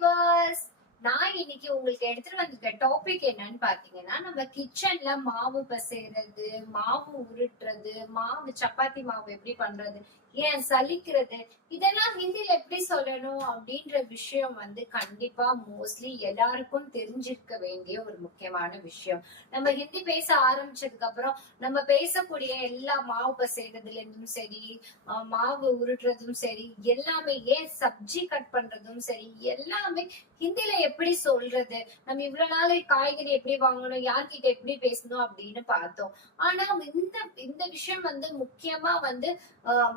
Viewers நான் இன்னைக்கு உங்களுக்கு எடுத்துட்டு வந்திருக்க டாபிக் என்னன்னு பாத்தீங்கன்னா நம்ம கிச்சன்ல மாவு பசைறது மாவு உருட்டுறது மாவு சப்பாத்தி மாவு எப்படி பண்றது ஏன் சலிக்கிறது இதெல்லாம் ஹிந்தில எப்படி சொல்லணும் அப்படின்ற விஷயம் வந்து கண்டிப்பா மோஸ்ட்லி எல்லாருக்கும் தெரிஞ்சிருக்க வேண்டிய ஒரு முக்கியமான விஷயம். நம்ம ஹிந்தி பேச ஆரம்பிச்சதுக்கு அப்புறம் நம்ம பேசக்கூடிய எல்லா மாவு பசைறதுல இருந்தும் சரி மாவு உருட்டுறதும் சரி எல்லாமே ஏன் சப்ஜி கட் பண்றதும் சரி எல்லாமே ஹிந்தில எப்படி சொல்றது? நம்ம இவ்வளவு நாள் காய்கறி எப்படி வாங்கணும்? யார்கிட்ட எப்படி பேசணும்? அப்படின்னு பார்த்தோம். ஆனா இந்த இந்த விஷயம் வந்து முக்கியமா வந்து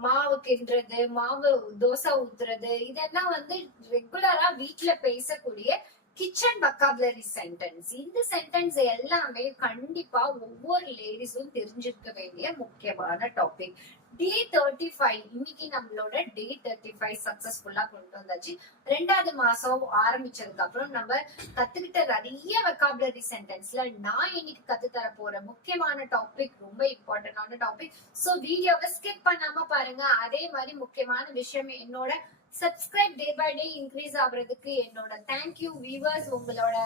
மாவு கிண்டுறது மாவு தோசை ஊத்துறது இதெல்லாம் வந்து ரெகுலரா வீட்ல பேசக்கூடிய கிச்சன் வக்காபுலரி சென்டென்ஸ் இந்த சென்டென்ஸ் எல்லாமே கண்டிப்பா ஒவ்வொரு லேடிஸும் தெரிஞ்சிருக்க வேண்டிய முக்கியமான டாபிக் டே தேர்ட்டி ஃபைவ் இன்னைக்கு நம்மளோட டே தேர்ட்டி ஃபைவ் சக்சஸ்ஃபுல்லா கொண்டு வந்தாச்சு. ரெண்டாவது மாசம் ஆரம்பிச்சதுக்கு அப்புறம் நம்ம கத்துக்கிட்ட நிறைய வெக்காபுலரி சென்டென்ஸ்ல நான் இன்னைக்கு கத்து தர போற முக்கியமான டாபிக் ரொம்ப இம்பார்ட்டன்டான டாபிக் சோ வீடியோவை ஸ்கிப் பண்ணாம பாருங்க. அதே மாதிரி முக்கியமான விஷயம் என்னோட subscribe day by day increase ஆகுறதுக்கு என்னோட தேங்க்யூ வியூவர்ஸ் உங்களோட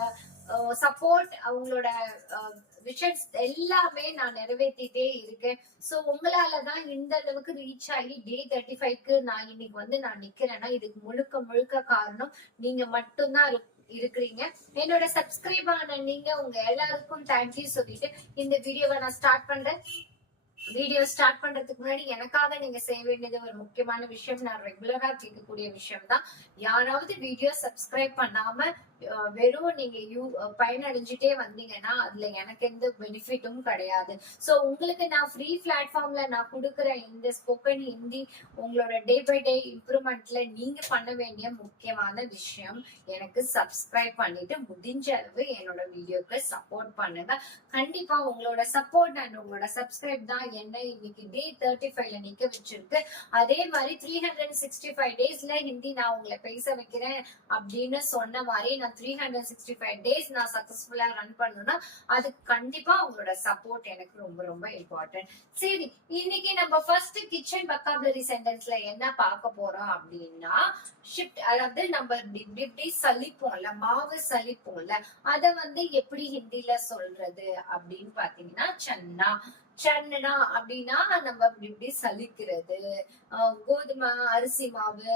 சப்போர்ட் அவங்களோட விஷன்ஸ் எல்லாமே நான் நிறைவேற்றிட்டே இருக்கேன். ஸோ உங்களால தான் இந்த அளவுக்கு ரீச் ஆகி டே தேர்ட்டி ஃபைவ்க்கு நான் இன்னைக்கு வந்து நான் நிக்கிறேன்னா இதுக்கு முழுக்க முழுக்க காரணம் நீங்க மட்டும்தான் இரு- இருக்கிறீங்க. என்னோட சப்ஸ்கிரைப் ஆன நீங்க உங்க எல்லாருக்கும் தேங்க்யூ சொல்லிட்டு இந்த வீடியோவை நான் ஸ்டார்ட் பண்றேன். வீடியோ ஸ்டார்ட் பண்றதுக்கு முன்னாடி எனக்காக நீங்க செய்ய வேண்டியது ஒரு முக்கியமான விஷயம். நான் ரெகுலரா கேட்கக்கூடிய விஷயம் தான் யாராவது வீடியோ சப்ஸ்கிரைப் பண்ணாம வெறும் நீங்க யூ அஹ், பயனடைஞ்சிட்டே வந்தீங்கன்னா அதுல எனக்கு எந்த பெனிஃபிட்டும் கிடையாது. சோ உங்களுக்கு நான் ஃப்ரீ பிளாட்ஃபார்ம்ல நான் கொடுக்குற இந்த ஸ்போக்கன் ஹிந்தி உங்களோட டே பை டே இம்ப்ரூவ்மெண்ட்ல நீங்க பண்ண வேண்டிய முக்கியமான விஷயம் எனக்கு சப்ஸ்கிரைப் பண்ணிட்டு முடிஞ்ச அளவு என்னோட வீடியோக்கு சப்போர்ட் பண்ணுங்க. கண்டிப்பா உங்களோட சப்போர்ட் அண்ட் உங்களோட சப்ஸ்கிரைப் தான் என்ன இன்னைக்கு டே தேர்ட்டி ஃபைவ்ல நிக்க வச்சிருக்கு. அதே மாதிரி த்ரீ ஹண்ட்ரட் சிக்ஸ்டி ஃபைவ் டேஸ்ல ஹிந்தி நான் உங்களை பேச வைக்கிறேன் அப்படின்னு சொன்ன மாதிரி நான் three hundred sixty five days நான் சக்சஸ்ஃபுல்லா ரன் பண்ணணும்னா அதுக்கு கண்டிப்பா உங்களோட சப்போர்ட் எனக்கு ரொம்ப ரொம்ப இம்பார்ட்டன்ட் சரி இன்னைக்கு நம்ம ஃபர்ஸ்ட் கிச்சன் வக்காபுலரி சென்டென்ஸ்ல என்ன பார்க்க போறோம் அப்படின்னா ஷிஃப்ட் அதாவது நம்ம இப்படி சலிப்போம்ல மாவு சலிப்போம்ல அத வந்து எப்படி ஹிந்தில சொல்றது அப்படின்னு பாத்தீங்கன்னா சன்னா. சன்னா அப்படின்னா நம்ம இப்படி இப்படி சலிக்கிறது. கோதுமை அரிசி மாவு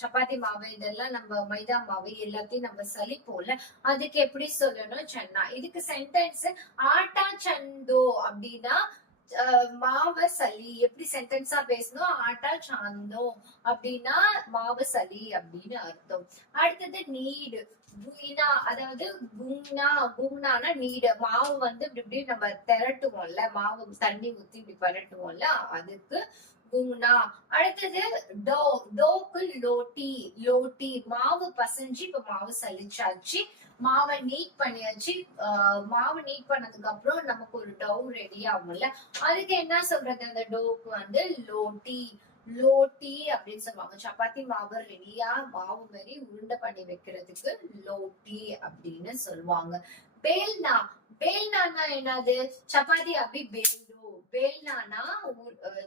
சப்பாத்தி மாவு இதெல்லாம் நம்ம மைதா மாவு எல்லாத்தையும் நம்ம சலிப்போம்ல. அதுக்கு எப்படி சொல்லணும் சன்னா? இதுக்கு சென்டென்ஸ் ஆட்டா சந்தோ அப்படின்னா ஆஹ் மாவு சளி. எப்படி சென்டென்ஸா பேசணும்? ஆட்டா சாந்தோம் அப்படின்னா மாவு சளி அப்படின்னு அர்த்தம். அடுத்தது நீடு. குயினா அதாவது குங்னா குங்னானா நீட மாவு வந்து இப்படி இப்படி நம்ம திரட்டுவோம்ல மாவு தண்ணி ஊத்தி இப்படி பரட்டுவோம்ல அதுக்கு குங்னா அடுத்தது டோ டோக்கு லோட்டி லோட்டி மாவு பசைஞ்சு இப்ப மாவு சலிச்சாச்சு. மாவை நீட் பண்ணியாச்சு. ஆஹ் மாவு நீட் பண்ணதுக்கு அப்புறம் நமக்கு ஒரு டவ் ரெடி ஆகும்ல. அதுக்கு என்ன சொல்றது? அந்த டோக்கு வந்து லோட்டி லோட்டி அப்படின்னு சொல்லுவாங்க. சப்பாத்தி மாவு ரெடியா மாவு மாதிரி உருண்டை பண்ணி வைக்கிறதுக்கு லோட்டி அப்படின்னு சொல்லுவாங்க. பேல்னா பேல்னா என்னது? சப்பாத்தி அப்படி பேல்டோ பேல்னானா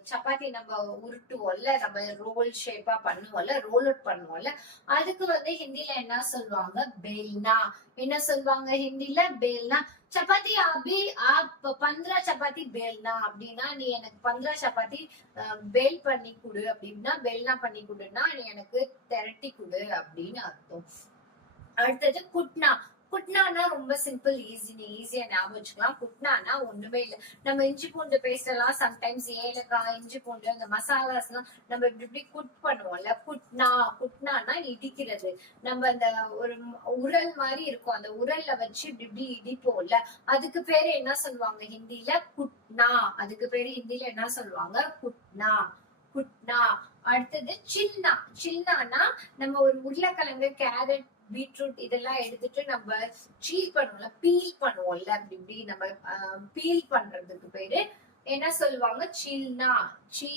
சப்பாத்தி நம்ம உருட்டுவோம்ல நம்ம ரோல் ஷேப்பா பண்ணுவோம்ல ரோல் அவுட் பண்ணுவோம்ல அதுக்கு வந்து ஹிந்தில என்ன சொல்லுவாங்க? பேல்னா என்ன சொல்லுவாங்க ஹிந்தில? பேல்னா சப்பாத்தி அபி ஆப் பந்திரா சப்பாத்தி பேல்னா அப்படின்னா நீ எனக்கு பந்திரா சப்பாத்தி பேல் பண்ணி கொடு அப்படின்னா பேல்னா பண்ணி கொடுன்னா நீ எனக்கு திரட்டி கொடு அப்படின்னு அர்த்தம். அடுத்தது குட்னா. குட்னானா ரொம்ப சிம்பிள் ஈஸி நீ ஈஸியா ஞாபகம் வச்சுக்கலாம். குட்னானா ஒண்ணுமே இல்ல. நம்ம இஞ்சி பூண்டு பேஸ்ட் எல்லாம் சம்டைம்ஸ் ஏலக்காய் இஞ்சி பூண்டு அந்த மசாலாஸ் எல்லாம் நம்ம இப்படி இப்படி குட் பண்ணுவோம்ல. குட்னா குட்னானா இடிக்கிறது. நம்ம அந்த ஒரு உரல் மாதிரி இருக்கும். அந்த உரல்ல வச்சு இப்படி இப்படி இடிப்போம்ல. அதுக்கு பேரு என்ன சொல்லுவாங்க ஹிந்தில குட்னா. அதுக்கு பேரு ஹிந்தில என்ன சொல்லுவாங்க? குட்னா. குட்னா. அடுத்தது சின்னா. சின்னானா நம்ம ஒரு உருளைக்கிழங்கு கேரட் பீட்ரூட் இதெல்லாம் எடுத்துட்டு நம்ம சீல் பண்ணுவோம்ல பீல் பண்ணுவோம்ல அப்படி இப்படி நம்ம பீல் பண்றதுக்கு பேரு என்ன சொல்லுவாங்க? சில்னா சீ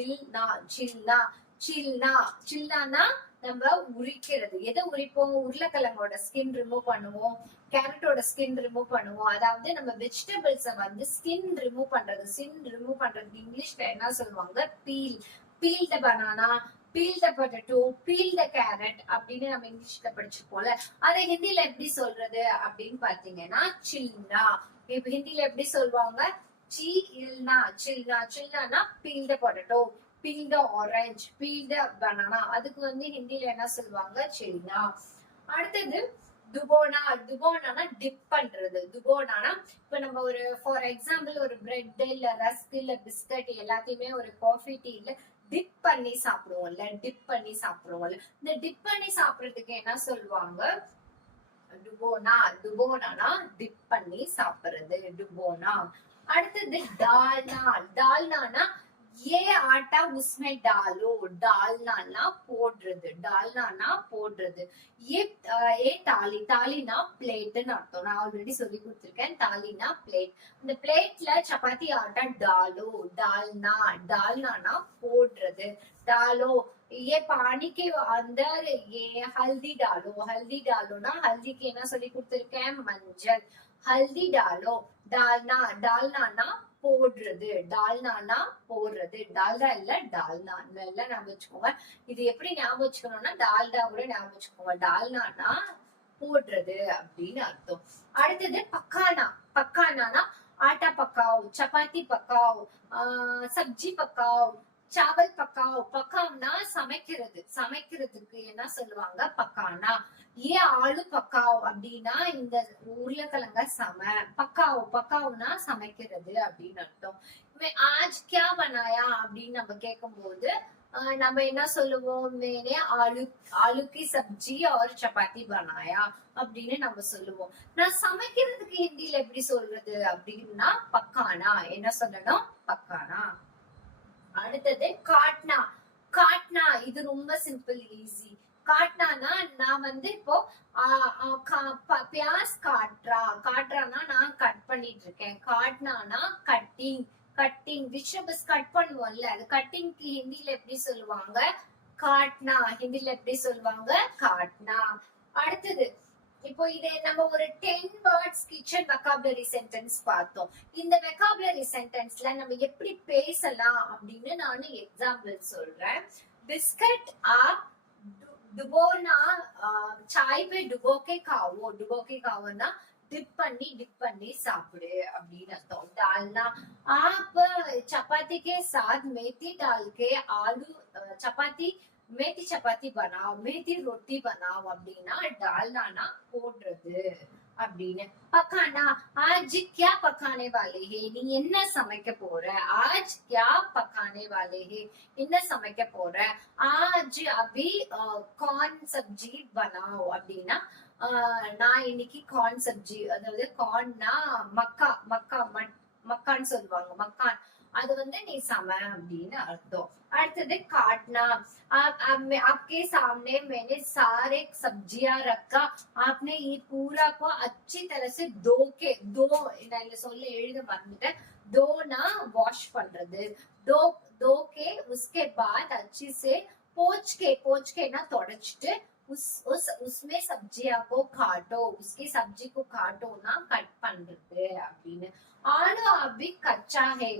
இல்னா சில்னா சில்னா சில்னானா நம்ம உரிக்கிறது. எதை உரிப்போம்? உருளைக்கிழங்கோட ஸ்கின் ரிமூவ் பண்ணுவோம் கேரட்டோட ஸ்கின் ரிமூவ் பண்ணுவோம். அதாவது நம்ம வெஜிடபிள்ஸ வந்து ஸ்கின் ரிமூவ் பண்றது ஸ்கின் ரிமூவ் பண்றதுக்கு இங்கிலீஷ்ல என்ன சொல்லுவாங்க? Peel peel the banana peel the potato peel the carrot அப்படின்னு நம்ம இங்கிலீஷ்ல படிச்சிருப்போம்ல அதை ஹிந்தில எப்படி சொல்றது அப்படின்னு பாத்தீங்கன்னா சில்னா இப்ப ஹிந்தில எப்படி சொல்லுவாங்க? சி இல்னா சில்னா சில்னா peel the potato peel the orange peel the banana அதுக்கு வந்து ஹிந்தில என்ன சொல்லுவாங்க? சில்னா அடுத்தது துபோனா துபோனானா டிப் பண்றது. துபோனானா இப்ப நம்ம ஒரு ஃபார் எக்ஸாம்பிள் ஒரு பிரெட் இல்ல ரஸ்க் இல்ல பிஸ்கட் எல்லாத்தையுமே ஒரு காஃபி டீ இல்ல டிப் பண்ணி சாப்பிடுவோம்ல டிப் பண்ணி சாப்பிடுவோம்ல. இந்த டிப் பண்ணி சாப்பிடுறதுக்கு என்ன சொல்லுவாங்க? டுபோனா டுபோனானா டிப் பண்ணி சாப்பிடுறது டுபோனா அடுத்தது டால்னா டால்னானா ஏ ஆட்டா உஸ்மே டாலோ டால்னானா போடுறது டால்னானா போடுறது ஏ அஹ், ஏ தாலி தாலினா பிளேட்னு அர்த்தம் நான் ஆல்ரெடி சொல்லி கொடுத்துருக்கேன் தாலினா பிளேட் இந்த பிளேட்ல சப்பாத்தி ஆட்டா டாலோ டால்னா டால்னானா போடுறது டாலோ ये पानी के अंदर ये हल्दी डालो हल्दी डालो ना हल्दी के ना சொல்லி கொடுத்திருக்கேன் மஞ்சள் ஹல்தி டாலோ டால்னா டால்னானா போடுறது. டால்னானா போடுறது. டால்டா இல்ல டால்னா. நல்லா ஞாபகம் வச்சுக்கோங்க. இது எப்படி ஞாபகம் வச்சுக்கணும்னா டால்டா கூட ஞாபகம் வச்சுக்கோங்க. டால்னானா போடுறது அப்படின்னு அர்த்தம். அடுத்தது பக்கானா. பக்கானானா ஆட்டா பக்காவ் சப்பாத்தி பக்காவ் ஆஹ் சப்ஜி பக்காவ். சாவல் பக்காவ் பக்காவ்னா சமைக்கிறது. சமைக்கிறதுக்கு என்ன சொல்லுவாங்க? பக்கானா ஏன் ஆளு பக்காவ் அப்படின்னா இந்த உருளைக்கிழங்க சம. பக்காவ் பக்காவ்னா சமைக்கிறது அப்படின்னு அர்த்தம். ஆஜ் கியா பனாயா அப்படின்னு நம்ம கேட்கும்போது ஆஹ் நம்ம என்ன சொல்லுவோம்? மேனே ஆலு ஆளுக்கு சப்ஜி और சப்பாத்தி பனாயா அப்படின்னு நம்ம சொல்லுவோம். நான் சமைக்கிறதுக்கு ஹிந்தியில எப்படி சொல்றது அப்படின்னா பக்கானா. என்ன சொல்லணும்? பக்கானா. அடுத்தது காட்னா. காட்னா இது ரொம்ப சிம்பிள் ஈஸி காட்னானா நான் வந்து இப்போ ஆஹ் பியாஸ் காட்ரா காட்ரானா நான் கட் பண்ணிட்டு இருக்கேன் காட்னானா கட்டிங் கட்டிங் விஷபஸ் கட் பண்ணுவோம்ல அது கட்டிங்க்கு ஹிந்தில எப்படி சொல்லுவாங்க? காட்னா. ஹிந்தில எப்படி சொல்லுவாங்க? காட்னா. அடுத்தது இப்போ இதை நம்ம ஒரு ten words kitchen vocabulary sentence பார்த்தோம் இந்த வெக்காபுலரி சென்டென்ஸ்ல நம்ம எப்படி பேசலாம் அப்படின்னு நான் எக்ஸாம்பிள் சொல்றேன் பிஸ்கட் ஆ डुबोना चाय पे डुबो के खाओ डुबो के खाओ ना डिप பண்ணி டிப் பண்ணி சாப்பிடு அப்படின்னு அர்த்தம் डालना आप चपाती के साथ मेथी डाल के आलू अ, चपाती மேத்தி சப்பாத்தி பனாவ் மேத்தி ரொட்டி பனாவ் அப்படின்னா டால்டானா போடுறது அப்படின்னு. பக்கானா ஆஜ் கியா பக்கானே வாலே ஹே நீ என்ன சமைக்க போற? ஆஜ் கியா பக்கானே வாலே ஹே என்ன சமைக்க போற? ஆஜ் அபி கார்ன் சப்ஜி பனாவ் அப்படின்னா நான் இன்னைக்கு கார்ன் சப்ஜி அதாவது கார்ன்னா மக்கா மக்கா மட் மக்கான்னு சொல்லுவாங்க மக்கான். அது வந்து நீ சம அப்படின்னு அர்த்தம் அடுத்தது காட்னா आप आप मैं आपके सामने मैंने सारे सब्जियां रखा आपने ये पूरा को अच्छी तरह से दो के दो நான் இதுல சொல்ல எழுத மறந்துட்டேன் தோனா வாஷ் பண்றது दो दो के उसके बाद अच्छी से पोछ के पोछ के ना தொடச்சிட்டு उस उस उसमें सब्जियां को काटो उसकी सब्जी को काटो ना कट பண்றது அப்படின்னு ஆனா அபி கச்சா ஹே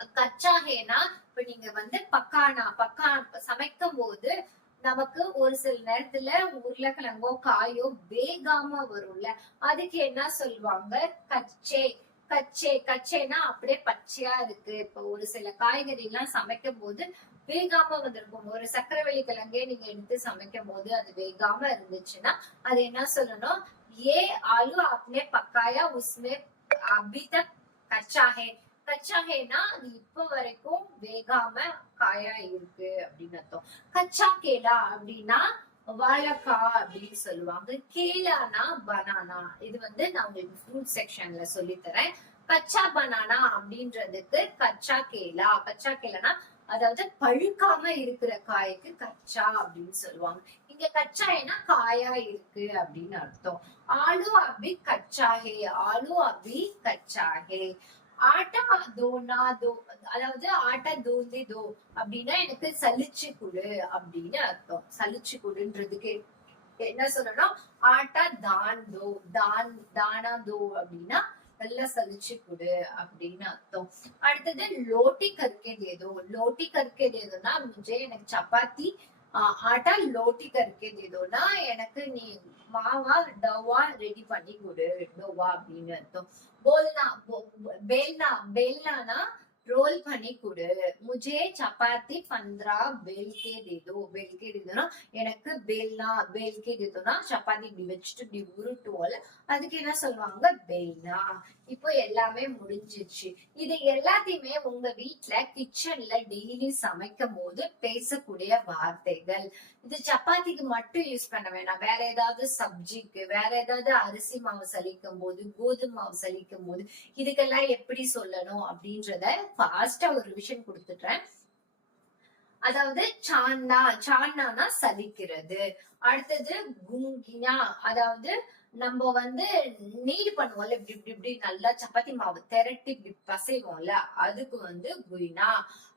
கச்சாகேனா இப்ப நீங்க வந்து பக்கானா பக்கா சமைக்கும் போது நமக்கு ஒரு சில நேரத்துல உருளைக்கிழங்கோ காயோ வேகாம வரும்ல. அதுக்கு என்ன சொல்லுவாங்க? கச்சே. கச்சே கச்சேனா அப்படியே பச்சையா இருக்கு. இப்ப ஒரு சில காய்கறி எல்லாம் சமைக்கும் போது வேகாம வந்திருக்கும். ஒரு சக்கரவள்ளி கிழங்கே நீங்க எடுத்து சமைக்கும் போது அது வேகாம இருந்துச்சுன்னா அது என்ன சொல்லணும்? ஏ ஆலு ஆப்னே பக்காயா உஸ்மே அபி தக் கச்சாகேனா அது இப்ப வரைக்கும் வேகாம காயா இருக்கு அப்படின்னு அர்த்தம். கச்சா கேலா அப்படின்னா வாழக்கா அப்படின்னு சொல்லுவாங்க. கேலானா பனானா. இது வந்து நான் உங்களுக்கு ஃப்ரூட் செக்ஷன்ல சொல்லி தரேன். கச்சா பனானா அப்படின்றதுக்கு கச்சா கேலா கச்சா கேலானா அதாவது பழுக்காம இருக்கிற காய்க்கு கச்சா அப்படின்னு சொல்லுவாங்க. இங்க கச்சா ஏன்னா காயா இருக்கு அப்படின்னு அர்த்தம். ஆலு அபி கச்சா ஹே ஆலு அபி கச்சாஹே ஹே ஆட்டா தோனா தோ அதாவது ஆட்டா தோந்தி தோ அப்படின்னா எனக்கு சலிச்சு குடு அப்படின்னு அர்த்தம். சலிச்சு குடுன்றதுக்கு என்ன சொல்லணும் ஆட்டா தான் தோ தான் தானா தோ அப்படின்னா நல்லா சலிச்சு கொடு அப்படின்னு அர்த்தம். அடுத்தது லோட்டி கற்கே தேதோ லோட்டி கற்கே தேதோனா முஜே எனக்கு சப்பாத்தி ஆட்டா லோட்டிக்க இருக்கேன் எனக்கு நீ மாவா டவா ரெடி பண்ணி கொடு. டோவா அப்படின்னு அர்த்தம். போல்னா பேல்னா பேல்னானா ரோல் பண்ணி கொடு. முஜே சப்பாத்தி பந்திரா பேல்கே தேதோ பேல்கே தேதோனா எனக்கு பேல்னா பேல்கே தேதோனா சப்பாத்தி இப்படி வச்சுட்டு இப்படி உருட்டுவோல அதுக்கு என்ன சொல்லுவாங்க? பேல்னா இப்போ எல்லாமே முடிஞ்சிருச்சு. இது எல்லாத்தையுமே உங்க வீட்டுல கிச்சன்ல டெய்லி சமைக்கும் போது பேசக்கூடிய வார்த்தைகள். இது சப்பாத்திக்கு மட்டும் யூஸ் பண்ண வேணாம். வேற ஏதாவது சப்ஜிக்கு வேற ஏதாவது அரிசி மாவு சலிக்கும் போது கோதுமை மாவு சலிக்கும் போது இதுக்கெல்லாம் எப்படி சொல்லணும் அப்படின்றத ஃபாஸ்டா ஒரு விஷயம் கொடுத்துட்டேன் அதாவது சான்னா சான்னானா சலிக்கிறது. அடுத்தது குங்கினா அதாவது நம்ம வந்து நீடு பண்ணுவோம்ல இப்படி இப்படி இப்படி நல்லா சப்பாத்தி மாவு திரட்டி இப்படி பசைவோம்ல அதுக்கு வந்து குயினா.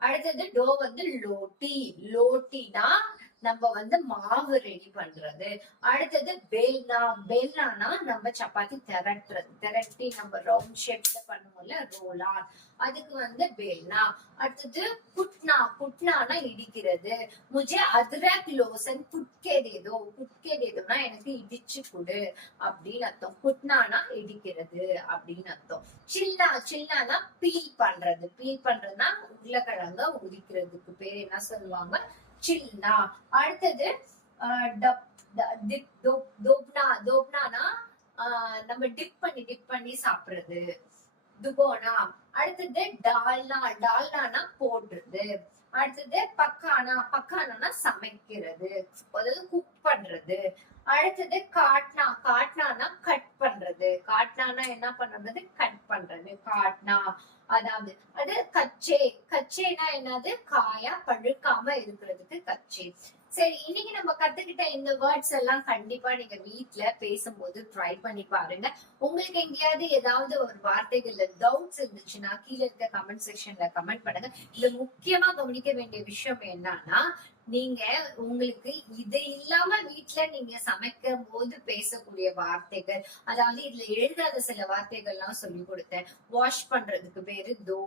அடுத்தது டோ வந்து லோட்டி லோட்டினா நம்ம வந்து மாவு ரெடி பண்றது. அடுத்தது பேல்னா பேல்னானா நம்ம சப்பாத்தி திரட்டுறது. திரட்டி நம்ம ரவுண்ட் ஷேப்ல தமிழ்ல ரோலான். அதுக்கு வந்து பேல்னா அடுத்தது குட்னா. குட்னானா இடிக்கிறது. முஜே அத்ரக் கிலோசன் குட்கேதேதோ குட்கேதேதோனா எனக்கு இடிச்சு கொடு அப்படின்னு அர்த்தம். குட்னானா இடிக்கிறது அப்படின்னு அர்த்தம். சில்லா சில்லானா பீல் பண்றது. பீல் பண்றதுன்னா உருளைக்கிழங்க உரிக்கிறதுக்கு பேர் என்ன சொல்லுவாங்க? சில்னா அடுத்தது ஆஹ் டப் டோப்னா டோப்னானா ஆஹ் நம்ம டிப் பண்ணி டிப் பண்ணி சாப்பிடுறது. துபோனா அடுத்தது டால்னா டால்னானா போடுறது அடுத்தது பக்கானா பக்கானா சமைக்கிறது. அதாவது குக் பண்றது. அடுத்தது காட்னா காட்னானா கட் பண்றது. காட்னானா என்ன பண்றது? கட் பண்றது. காட்னா அதாவது அது கச்சே. கச்சேனா என்னது? காயா பழுக்காம இருக்கிறதுக்கு கச்சே. சரி இன்னைக்கு நம்ம கத்துக்கிட்ட இந்த வேர்ட்ஸ் எல்லாம் கண்டிப்பா நீங்க வீட்ல பேசும்போது ட்ரை பண்ணி பாருங்க. உங்களுக்கு எங்கேயாவது ஏதாவது ஒரு வார்த்தைகள்ல டவுட்ஸ் இருந்துச்சுன்னா கீழே இருக்க கமெண்ட் செக்ஷன்ல கமெண்ட் பண்ணுங்க. இதுல முக்கியமா கவனிக்க வேண்டிய விஷயம் என்னன்னா நீங்க உங்களுக்கு இது இல்லாம வீட்டுல நீங்க சமைக்கும் போது பேசக்கூடிய வார்த்தைகள் அதாவது இதுல எழுதாத சில வார்த்தைகள்லாம் சொல்லி கொடுத்தேன். வாஷ் பண்றதுக்கு பேரு தோ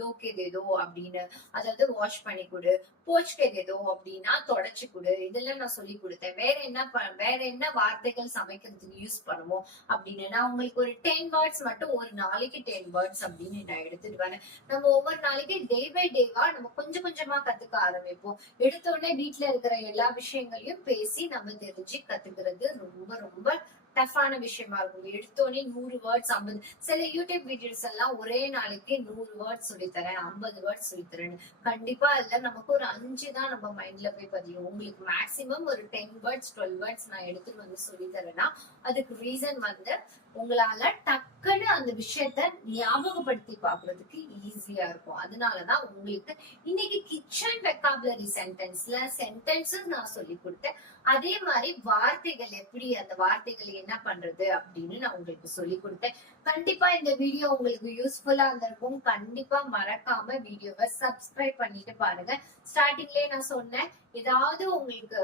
தோக்கே தேதோ அப்படின்னு. அதாவது வாஷ் பண்ணி கொடு போச்சுக்கே தேதோ அப்படின்னா தொடச்சு கொடு. இதெல்லாம் நான் சொல்லி கொடுத்தேன். வேற என்ன வேற என்ன வார்த்தைகள் சமைக்கிறதுக்கு யூஸ் பண்ணுவோம் அப்படின்னு. நான் உங்களுக்கு ஒரு டென் வேர்ட்ஸ் மட்டும் ஒரு நாளைக்கு டென் வேர்ட்ஸ் அப்படின்னு நான் எடுத்துட்டு வரேன். நம்ம ஒவ்வொரு நாளைக்கு டே பை டேவா நம்ம கொஞ்சம் கொஞ்சமா கத்துக்க ஆரம்பிப்போம். எடுத்து எடுத்த உடனே வீட்ல இருக்கிற எல்லா விஷயங்களையும் பேசி நம்ம தெரிஞ்சு கத்துக்கிறது ரொம்ப ரொம்ப டஃப்பான விஷயமா இருக்கும். எடுத்தோடனே நூறு வேர்ட்ஸ் ஐம்பது சில யூடியூப் வீடியோஸ் எல்லாம் ஒரே நாளைக்கு நூறு வேர்ட்ஸ் சொல்லித்தரேன் ஐம்பது வேர்ட்ஸ் சொல்லித்தரேன் கண்டிப்பா இல்ல நமக்கு ஒரு அஞ்சு தான் நம்ம மைண்ட்ல போய் பதியும். உங்களுக்கு மேக்சிமம் ஒரு டென் வேர்ட்ஸ் டுவெல் வேர்ட்ஸ் நான் எடுத்துட்டு வந்து சொல்லி தரேன்னா அதுக்கு ரீசன் வந்து உங்களால டக்குன்னு அந்த விஷயத்த ஞாபகப்படுத்தி பாக்குறதுக்கு ஈஸியா இருக்கும். அதனாலதான் உங்களுக்கு இன்னைக்கு கிச்சன் வெக்காபுலரி சென்டென்ஸ்ல சென்டென்ஸஸ் நான் சொல்லி கொடுத்தேன். அதே மாதிரி வார்த்தைகள் எப்படி அந்த வார்த்தைகள் என்ன பண்றது அப்படின்னு நான் உங்களுக்கு சொல்லி கொடுத்தேன். கண்டிப்பா இந்த வீடியோ உங்களுக்கு யூஸ்ஃபுல்லா இருந்திருக்கும். கண்டிப்பா மறக்காம வீடியோவை சப்ஸ்கிரைப் பண்ணிட்டு பாருங்க. ஸ்டார்டிங்லயே நான் சொன்னேன் ஏதாவது உங்களுக்கு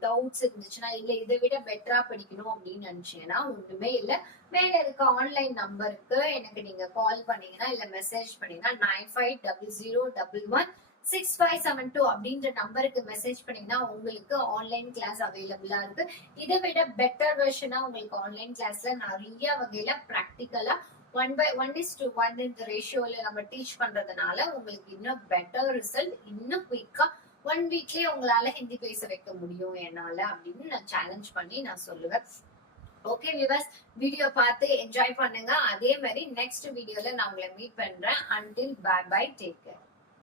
டவுட்ஸ் இருந்துச்சுன்னா இல்ல இதை விட பெட்டரா படிக்கணும் அப்படின்னு நினைச்சீங்கன்னா ஒண்ணுமே இல்லை. மேல இருக்க ஆன்லைன் நம்பருக்கு எனக்கு நீங்க கால் பண்ணீங்கன்னா இல்ல மெசேஜ் பண்ணீங்கன்னா nine five double zero double one six five seven two அப்படின்ற நம்பருக்கு மெசேஜ் பண்ணீங்கன்னா உங்களுக்கு ஆன்லைன் கிளாஸ் அவைலபிளா இருக்கு. இதை விட பெட்டர் வெர்ஷனா உங்களுக்கு ஆன்லைன் கிளாஸ்ல நிறைய வகையில ப்ராக்டிக்கலா one by one is to one இந்த ரேஷியோல நம்ம டீச் பண்றதுனால உங்களுக்கு இன்னும் பெட்டர் ரிசல்ட் இன்னும் குயிக்கா ஒன் வீக்லயே உங்களால ஹிந்தி பேச வைக்க முடியும் என்னால அப்படின்னு நான் சேலஞ்ச் பண்ணி நான் சொல்லுவேன். ஓகே விவர்ஸ் வீடியோ பார்த்து என்ஜாய் பண்ணுங்க. அதே மாதிரி நெக்ஸ்ட் வீடியோல நான் உங்களை மீட் பண்றேன். Until bye bye take care